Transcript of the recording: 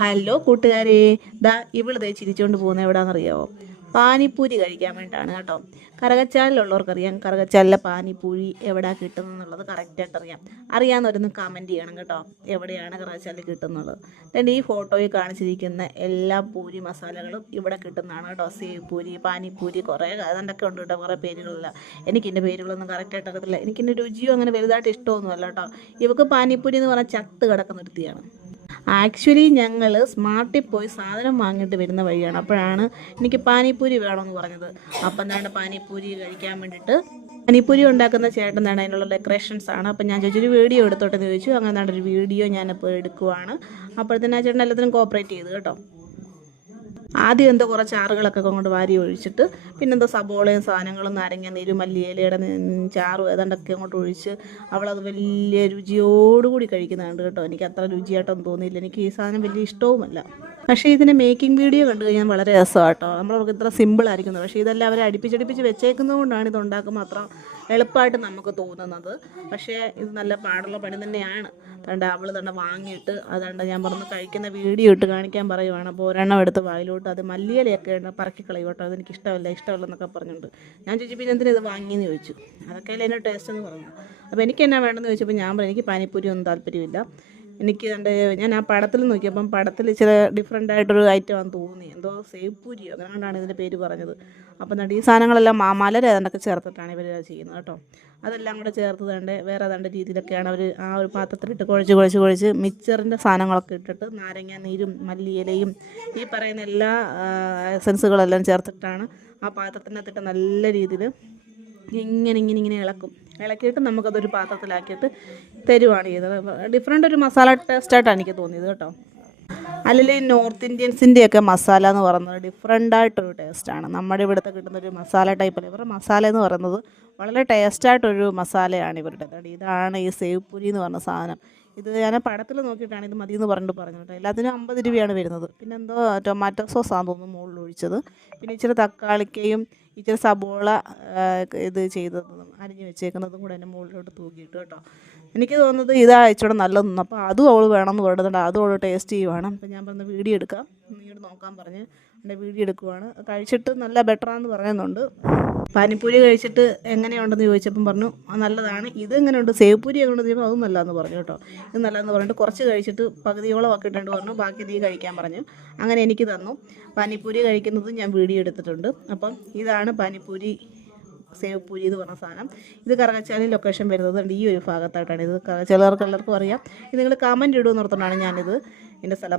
Hello കൂട്ടുകാരെ, ദാ ഇവള് ചിരിച്ചുകൊണ്ട് പോകുന്നത് എവിടെയാണെന്നറിയാമോ? പാനിപ്പൂരി കഴിക്കാൻ വേണ്ടിയിട്ടാണ് കേട്ടോ. കറുകച്ചാലിലുള്ളവർക്കറിയാം കറുകച്ചാലിലെ പാനിപ്പൂരി എവിടെ കിട്ടുന്നതെന്നുള്ളത് കറക്റ്റായിട്ട് അറിയാം. അറിയാവുന്നവരൊന്ന് കമൻറ്റ് ചെയ്യണം കേട്ടോ, എവിടെയാണ് കറുകച്ചാലിൽ കിട്ടുന്നത്. then ഈ ഫോട്ടോയിൽ കാണിച്ചിരിക്കുന്ന എല്ലാ പൂരി മസാലകളും ഇവിടെ കിട്ടുന്നതാണ് കേട്ടോ. സേവ് പൂരി, പാനിപ്പൂരി, കുറേ അതൊക്കെ ഉണ്ട് കേട്ടോ, കുറേ പേരുകളില്ല. എനിക്കിൻ്റെ പേരുകളൊന്നും കറക്റ്റായിട്ട് അറിയത്തില്ല. എനിക്കിൻ്റെ രുചിയോ അങ്ങനെ വലുതായിട്ട് ഇഷ്ടമൊന്നുമല്ല കേട്ടോ. ഇവക്ക് പാനിപ്പൂരി എന്ന് പറഞ്ഞാൽ ചത്ത് കിടക്കുന്ന ഒരുത്തിയാണ്. ആക്ച്വലി ഞങ്ങൾ സ്മാർട്ടിൽ പോയി സാധനം വാങ്ങിയിട്ട് വരുന്ന വഴിയാണ്. അപ്പോഴാണ് എനിക്ക് പാനിപ്പൂരി വേണമെന്ന് പറഞ്ഞത്. അപ്പം എന്താണ് പാനിപ്പൂരി കഴിക്കാൻ വേണ്ടിയിട്ട് പാനിപ്പൂരി ഉണ്ടാക്കുന്ന ചേട്ടൻ എന്താണ് അതിനുള്ള ഡെക്കറേഷൻസ് ആണ്. അപ്പം ഞാൻ ചോദിച്ചൊരു വീഡിയോ എടുത്തോട്ടെന്ന് ചോദിച്ചു. അങ്ങനെ എന്താണ് ഒരു വീഡിയോ ഞാനിപ്പോൾ എടുക്കുവാണ്. അപ്പോഴത്തേനും ആ ചേട്ടൻ എല്ലാത്തിനും കോപ്പറേറ്റ് ചെയ്തു കേട്ടോ. ആദ്യം എന്തോ കുറച്ച് ചാറുകളൊക്കെ കൊണ്ട് വാരി ഒഴിച്ചിട്ട് പിന്നെന്തോ സബോളയും സാധനങ്ങളും നാരങ്ങ നീരും മല്ലിയിലയുടെ ചാറും ഏതാണ്ടൊക്കെ അങ്ങോട്ട് ഒഴിച്ച് അവളത് വലിയ രുചിയോടുകൂടി കഴിക്കുന്നുണ്ട് കേട്ടോ. എനിക്ക് അത്ര രുചിയായിട്ടൊന്നും തോന്നിയില്ല. എനിക്ക് ഈ സാധനം വലിയ ഇഷ്ടവുമല്ല. പക്ഷേ ഇതിൻ്റെ മേക്കിംഗ് വീഡിയോ കണ്ടു കഴിഞ്ഞാൽ വളരെ രസമാണ് കേട്ടോ. നമ്മളവർക്ക് ഇത്ര സിമ്പിളായിരിക്കുന്നത്, പക്ഷേ ഇതെല്ലാം അവരെ അടുപ്പിച്ചടുപ്പിച്ച് വെച്ചേക്കുന്നത് കൊണ്ടാണ് ഇത് ഉണ്ടാക്കുമ്പോൾ അത്ര എളുപ്പമായിട്ട് നമുക്ക് തോന്നുന്നത്. പക്ഷേ ഇത് നല്ല പാടുള്ള പണി തന്നെയാണ്. അതുകൊണ്ട് അവൾ തന്നെ വാങ്ങിയിട്ട് അതുകൊണ്ട് ഞാൻ പറഞ്ഞു കഴിക്കുന്ന വീഡിയോ ഇട്ട് കാണിക്കാൻ പറയുവാണ്. അപ്പോൾ ഒരെണ്ണം എടുത്ത് വായിലോട്ട് അത് മല്ലിയിലയൊക്കെ പറക്കി കളയും കേട്ടോ. അതെനിക്ക് ഇഷ്ടമല്ലെന്നൊക്കെ പറഞ്ഞിട്ടുണ്ട്. ഞാൻ ചോദിച്ചു പിന്നെ എന്തിനാ ഇത് വാങ്ങിയെന്ന് ചോദിച്ചു. അതൊക്കെയല്ലേ എൻ്റെ ടേസ്റ്റ് എന്ന് പറഞ്ഞു. അപ്പോൾ എനിക്ക് എന്നാ വേണമെന്ന് ചോദിച്ചപ്പോൾ ഞാൻ പറഞ്ഞു എനിക്ക് പാനിപ്പൂരി ഒന്നും താല്പര്യമില്ല. എനിക്ക് ഞാൻ ആ പടത്തിൽ നോക്കിയപ്പം പടത്തിൽ ഇച്ചിരി ഡിഫറെൻ്റ് ആയിട്ടൊരു ഐറ്റം ആണെന്ന് തോന്നി. എന്തോ സേവ് പൂരിയോ അങ്ങനെയാണ് ഇതിൻ്റെ പേര് പറഞ്ഞത്. അപ്പം എന്നിട്ട് ഈ സാധനങ്ങളെല്ലാം മലര ഏതാണ്ടൊക്കെ ചേർത്തിട്ടാണ് ഇവർ ചെയ്യുന്നത് കേട്ടോ. അതെല്ലാം കൂടെ ചേർത്ത് വേറെ ഏതാണ്ട് രീതിയിലൊക്കെയാണ് അവർ ആ ഒരു പാത്രത്തിലിട്ട് കുഴച്ച് മിക്സറിൻ്റെ സാധനങ്ങളൊക്കെ ഇട്ടിട്ട് നാരങ്ങ നീരും മല്ലിയിലയും ഈ പറയുന്ന എല്ലാ എസൻസുകളെല്ലാം ചേർത്തിട്ടാണ് ആ പാത്രത്തിനകത്തിട്ട് നല്ല രീതിയിൽ ഇങ്ങനെ ഇളക്കിയിട്ട് നമുക്കതൊരു പാത്രത്തിലാക്കിയിട്ട് തരുവാണ് ചെയ്തത്. ഡിഫറെൻ്റ് ഒരു മസാല ടേസ്റ്റായിട്ടാണ് എനിക്ക് തോന്നിയത് കേട്ടോ. അല്ലെങ്കിൽ നോർത്ത് ഇന്ത്യൻസിൻ്റെയൊക്കെ മസാല എന്ന് പറയുന്നത് ഡിഫറെൻ്റായിട്ടൊരു ടേസ്റ്റാണ്. നമ്മുടെ ഇവിടുത്തെ കിട്ടുന്നൊരു മസാല ടൈപ്പല്ല. ഇവരുടെ മസാല എന്ന് പറയുന്നത് വളരെ ടേസ്റ്റായിട്ടൊരു മസാലയാണ് ഇവരുടെ. ഇതാണ് ഈ സേവ് പൂരി എന്ന് പറഞ്ഞ സാധനം. ഇത് ഞാൻ പടത്തിൽ നോക്കിയിട്ടാണ് ഇത് മതി എന്ന് പറഞ്ഞിട്ട് കേട്ടോ. എല്ലാത്തിനും 50 രൂപയാണ് വരുന്നത്. പിന്നെ എന്തോ ടൊമാറ്റോ സോസാണെന്ന് തോന്നുന്നു മുകളിൽ ഒഴിച്ചത്. പിന്നെ ഇച്ചിരി തക്കാളിക്കയും ഇച്ചിരി സബോള ഇത് ചെയ്തതും അരിഞ്ഞ് വെച്ചേക്കുന്നതും കൂടെ എൻ്റെ മുകളിലോട്ട് തൂക്കിയിട്ട് കേട്ടോ. എനിക്ക് തോന്നുന്നത് ഇതാ ഇച്ചിരി നല്ലതൊന്നും. അപ്പോൾ അതും അവൾ വേണമെന്ന് പറയുന്നുണ്ട്. അതും അവൾ ടേസ്റ്റ് ചെയ്യുവാണ്. അപ്പോൾ ഞാൻ പറഞ്ഞ വീഡിയോ എടുക്കാം, നീട് നോക്കാൻ പറഞ്ഞ് എൻ്റെ വീഡിയോ എടുക്കുവാണ്. കഴിച്ചിട്ട് നല്ല ബെറ്ററാന്ന് പറയുന്നുണ്ട്. പാനിപ്പൂരി കഴിച്ചിട്ട് എങ്ങനെയുണ്ടെന്ന് ചോദിച്ചപ്പം പറഞ്ഞു നല്ലതാണ്. ഇത് എങ്ങനെയുണ്ട് സേവ് പൂരി എങ്ങനെയുണ്ടെന്ന് ചോദിച്ചപ്പോൾ അതും നല്ലതെന്ന് പറഞ്ഞു കേട്ടോ. ഇത് നല്ലതെന്ന് പറഞ്ഞിട്ട് കുറച്ച് കഴിച്ചിട്ട് പകുതിയോളം ഒക്കെ ഇട്ടുണ്ട് പറഞ്ഞു. ബാക്കി നീ കഴിക്കാൻ പറഞ്ഞു. അങ്ങനെ എനിക്ക് തന്നു. പാനിപ്പൂരി കഴിക്കുന്നതും ഞാൻ വീഡിയോ എടുത്തിട്ടുണ്ട്. അപ്പം ഇതാണ് പാനിപ്പൂരി സേവ് പൂരി എന്ന് പറഞ്ഞ സാധനം. ഇത് കറുകച്ചാലി ലൊക്കേഷൻ വരുന്നത് ഈ ഒരു ഭാഗത്തായിട്ടാണ്. ഇത് ചിലർക്കെല്ലാവർക്കും അറിയാം. ഇത് നിങ്ങൾ കമൻറ്റ് ഇടുമെന്ന് ഓർത്തുകൊണ്ടാണ് ഞാനിത് എൻ്റെ സ്ഥലം